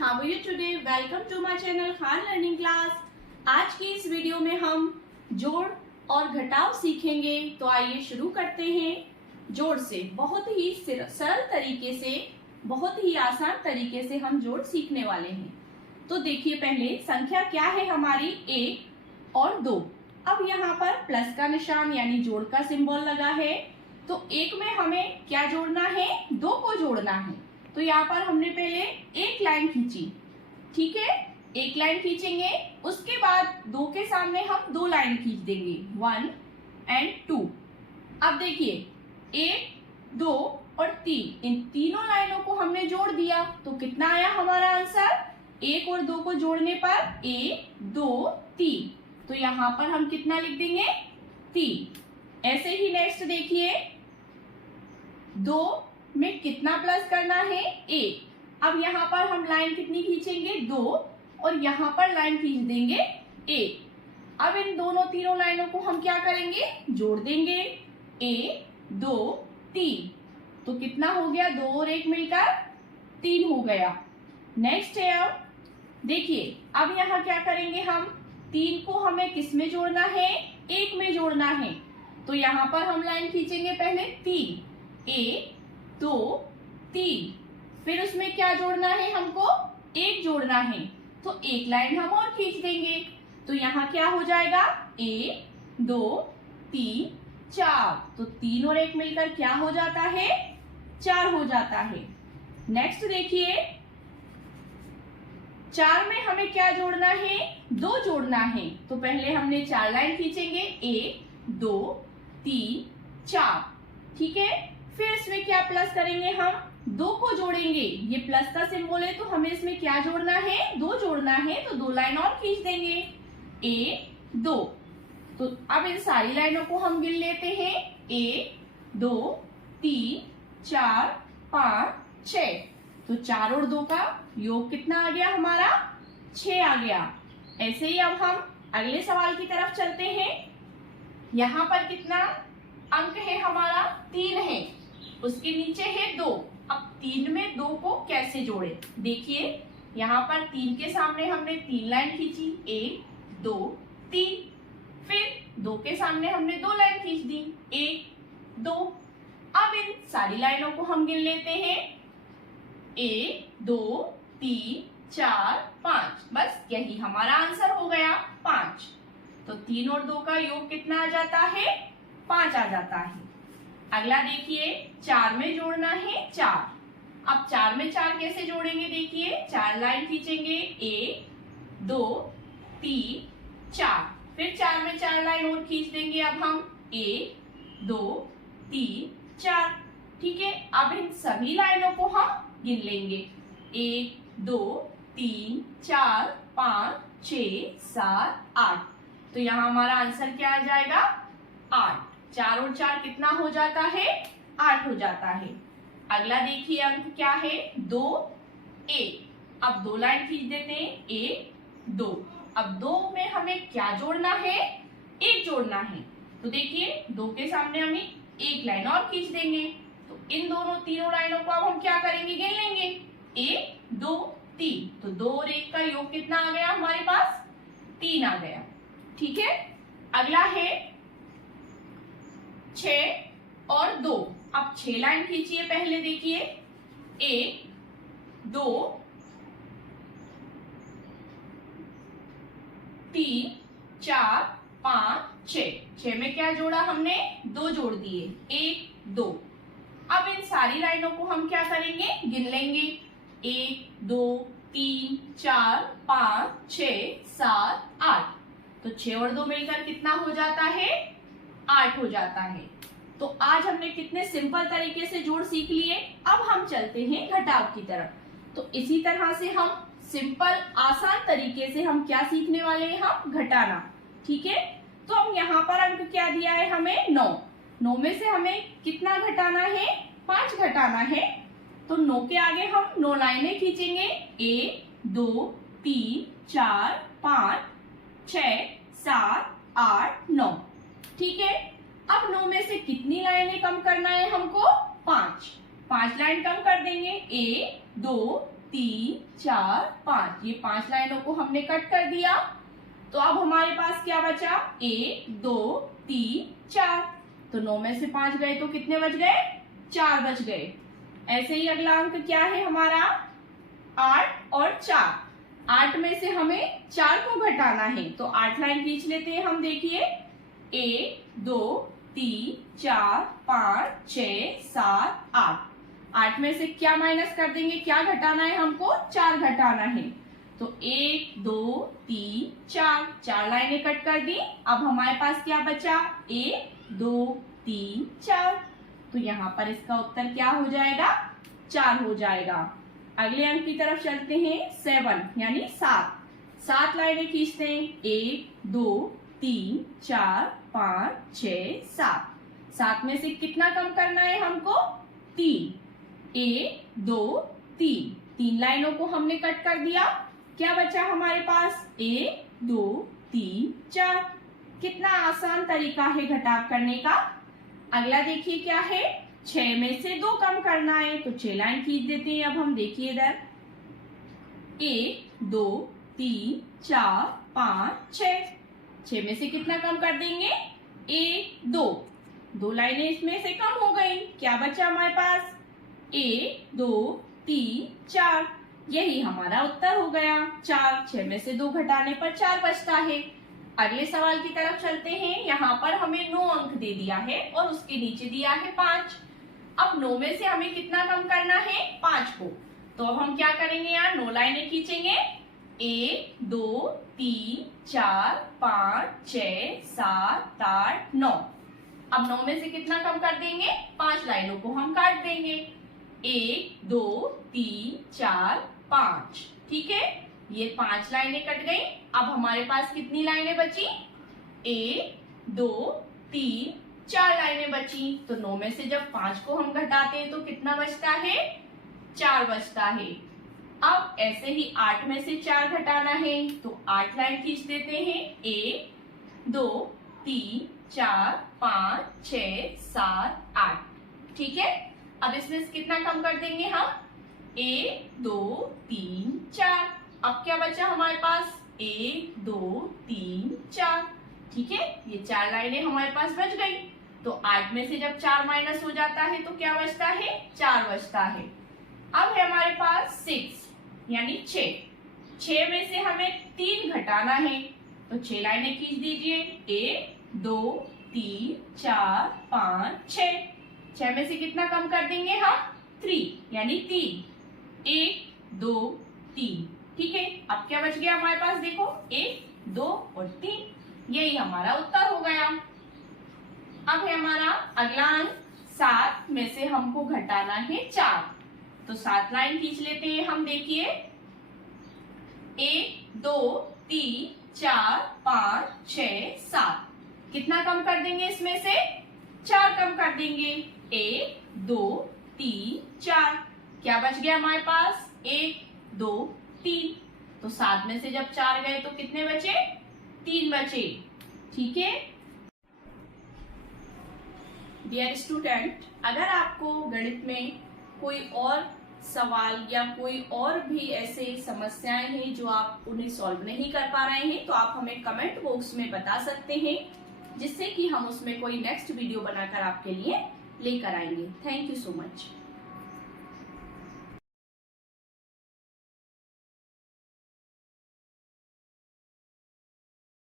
How are you today. Welcome to my channel Khan learning class. आज की इस video में हम जोड़ और घटाव सीखेंगे। तो आइए शुरू करते हैं। जोड़ से बहुत ही सरल तरीके से, बहुत ही आसान तरीके से हम जोड़ सीखने वाले हैं। तो देखिए, पहले संख्या क्या है हमारी, 1 और 2। अब यहाँ पर प्लस का निशान यानी जोड़ का सिंबल लगा है। तो 1 में हमें क्या जोड़ना है, 2 को जोड़ना है। तो यहाँ पर हमने पहले एक लाइन खींची, ठीक है, एक लाइन खींचेंगे। उसके बाद 2 के सामने हम 2 लाइन खींच देंगे, 1 और 2। अब देखिए 1, 2 और 3, इन तीनों लाइनों को हमने जोड़ दिया। तो कितना आया हमारा आंसर, 1 और 2 को जोड़ने पर 1, 2, 3। तो यहाँ पर हम कितना लिख देंगे, 3। ऐसे ही नेक्स्ट देखिए, 2 में कितना प्लस करना है, 1। अब यहाँ पर हम लाइन कितनी खींचेंगे, 2, और यहाँ पर लाइन खींच देंगे 1। अब इन दोनों तीनों लाइनों को हम क्या करेंगे, जोड़ देंगे, 1, 2, 3। तो कितना हो गया, 2 और 1 मिलकर 3 हो गया। नेक्स्ट है, अब देखिए, अब यहाँ क्या करेंगे हम, 3 को हमें किस में जोड़ना है, 1 में जोड़ना है। तो यहाँ पर हम लाइन खींचेंगे पहले 3, 1, 2, 3। फिर उसमें क्या जोड़ना है, हमको 1 जोड़ना है। तो एक लाइन हम और खींच देंगे। तो यहाँ क्या हो जाएगा, 1, 2, 3, 4। तो 3 और 1 मिलकर क्या हो जाता है, 4 हो जाता है। नेक्स्ट देखिए, 4 में हमें क्या जोड़ना है, 2 जोड़ना है। तो पहले हमने 4 लाइन खींचेंगे, 1, 2, 3, 4, ठीक है। फिर इसमें क्या प्लस करेंगे, हम 2 को जोड़ेंगे। ये प्लस का सिंबल है, तो हमें इसमें क्या जोड़ना है, 2 जोड़ना है। तो 2 लाइन और खींच देंगे, 1, 2। तो अब इन सारी लाइनों को हम गिन लेते हैं, 1, 2, 3, 4, 5, 6। तो 4 और 2 का योग कितना आ गया हमारा, 6 आ गया। ऐसे ही अब हम अगले सवाल की तरफ चलते हैं। यहाँ पर कितना अंक है हमारा, 3 है, उसके नीचे है 2। अब 3 में 2 को कैसे जोड़े, देखिए यहाँ पर 3 के सामने हमने 3 लाइन खींची, 1, 2, 3। फिर 2 के सामने हमने 2 लाइन खींच दी, 1, 2। अब इन सारी लाइनों को हम गिन लेते हैं, 1, 2, 3, 4, 5। बस यही हमारा आंसर हो गया, 5। तो 3 और 2 का योग कितना आ जाता है, 5 आ जाता है। अगला देखिए, 4 में जोड़ना है 4। अब 4 में 4 कैसे जोड़ेंगे, देखिए 4 लाइन खींचेंगे, 1, 2, 3, 4। फिर 4 में 4 लाइन और खींच देंगे। अब हम 1, 2, 3, 4, ठीक है। अब इन सभी लाइनों को हम गिन लेंगे, 1, 2, 3, 4, 5, 6, 7, 8। तो यहाँ हमारा आंसर क्या आ जाएगा, 8। 4 और 4 कितना हो जाता है, 8 हो जाता है। अगला देखिए अंक क्या है, 2, 1। अब 2 लाइन खींच देते हैं, 1, 2। अब 2 में हमें क्या जोड़ना है, 1 जोड़ना है। तो देखिए 2 के सामने हमें 1 लाइन और खींच देंगे। तो इन दोनों तीनों लाइनों को अब हम क्या करेंगे, गिन लेंगे, 1, 2, 3। तो 2 और 1 का योग कितना आ गया हमारे पास, 3 आ गया, ठीक है। अगला है 6 और 2। अब 6 लाइन खींचिए पहले, देखिए 1, 2, 3, 4, 5, 6। 6 में क्या जोड़ा हमने, 2 जोड़ दिए, 1, 2। अब इन सारी लाइनों को हम क्या करेंगे, गिन लेंगे, 1, 2, 3, 4, 5, 6, 7, 8। तो 6 और 2 मिलकर कितना हो जाता है, 8 हो जाता है। तो आज हमने कितने सिंपल तरीके से जोड़ सीख लिए। अब हम चलते हैं घटाव की तरफ। तो इसी तरह से हम सिंपल आसान तरीके से हम क्या सीखने वाले हैं, हम घटाना, ठीक है। तो अब यहाँ पर अंक क्या दिया है हमें, 9। 9 में से हमें कितना घटाना है, 5 घटाना है। तो 9 के आगे हम 9 लाइनें खींचेंगे, 1, 2, 3, 4, 5, 6, 7, 8, 9, ठीक है। अब 9 में से कितनी लाइनें कम करना है हमको, 5। 5 लाइन कम कर देंगे, 1, 2, 3 4 5, ये 5 लाइनों को हमने कट कर दिया। तो अब हमारे पास क्या बचा? 1 2 3 4। तो 9 में से 5 गए तो कितने बच गए? 4 बच गए। ऐसे ही अगला अंक क्या है हमारा? 8 और 4। 8 में से हमें 4 को घटाना है, तो 8 लाइन खींच लेते हैं हम। देखिए 1 2 3 4 5 6 7 8। 8 में से क्या माइनस कर देंगे? क्या घटाना है हमको? 4 घटाना है। तो 1 2 3 4, 4 लाइनें कट कर दी। अब हमारे पास क्या बचा? 1 2 3 4। तो यहाँ पर इसका उत्तर क्या हो जाएगा? 4 हो जाएगा। अगले अंक की तरफ चलते हैं। 7 यानी 7। 7 लाइनें खींचते हैं। 1 2 3 4 5 6 7। 7 में से कितना कम करना है हमको? 3। 1 2 3, 3 लाइनों को हमने कट कर दिया। क्या बचा हमारे पास? 1 2 3 4। कितना आसान तरीका है घटाव करने का। अगला देखिए क्या है? 6 में से 2 कम करना है, तो 6 लाइन खींच देते हैं। अब हम देखिए इधर 1 2 3 4 5 6। 6 में से कितना कम कर देंगे? 1 2। 2 लाइनें इसमें से कम हो गई। क्या बचा हमारे पास? 1 2 3 4। यही हमारा उत्तर हो गया 4। 6 में से 2 घटाने पर 4 बचता है। अगले सवाल की तरफ चलते हैं। यहाँ पर हमें 9 अंक दे दिया है और उसके नीचे दिया है 5। अब 9 में से हमें कितना कम करना है? 5 को। तो अब हम क्या करेंगे? यहाँ 9 लाइनें खींचेंगे। 1 2 3 4 5 6 7 8 9। अब 9 में से कितना कम कर देंगे? 5 लाइनों को हम काट देंगे। 1 2 3 4 5। ठीक है, ये 5 लाइनें कट गई। अब हमारे पास कितनी लाइनें बची? 1 2 3 4 लाइनें बची। तो 9 में से जब 5 को हम घटाते हैं तो कितना बचता है? 4 बचता है। अब ऐसे ही 8 में से 4 घटाना है, तो 8 लाइन खींच देते हैं। 1 2 3 4 5 6 7 8। ठीक है, अब इसमें से कितना कम कर देंगे हम? 1 2 3 4। अब क्या बचा हमारे पास? 1 2 3 4। ठीक है, ये 4 लाइनें हमारे पास बच गई। तो 8 में से जब 4 माइनस हो जाता है तो क्या बचता है? 4 बचता है। अब है हमारे पास 6 यानी 6। 6 में से हमें 3 घटाना है, तो 6 लाइनें खींच दीजिए। 1 2 3 4 5 6। 6 में से कितना कम कर देंगे हम? 3 यानी 3। 1 2 3। ठीक है, अब क्या बच गया हमारे पास? देखो 1 2 और 3। यही हमारा उत्तर हो गया। अब है हमारा अगला अंक। 7 में से हमको घटाना है 4, तो 7 लाइन खींच लेते हैं हम। देखिए 1 2 3 4 5 6 7। कितना कम कर देंगे इसमें से? 4 कम कर देंगे। 1 2 3 4। क्या बच गया हमारे पास? 1 2 3। तो 7 में से जब 4 गए तो कितने बचे? 3 बचे। ठीक है डियर स्टूडेंट, अगर आपको गणित में कोई और सवाल या कोई और भी ऐसे समस्याएं हैं जो आप उन्हें सॉल्व नहीं कर पा रहे हैं, तो आप हमें कमेंट बॉक्स में बता सकते हैं, जिससे कि हम उसमें कोई नेक्स्ट वीडियो बनाकर आपके लिए लेकर आएंगे। Thank you so much.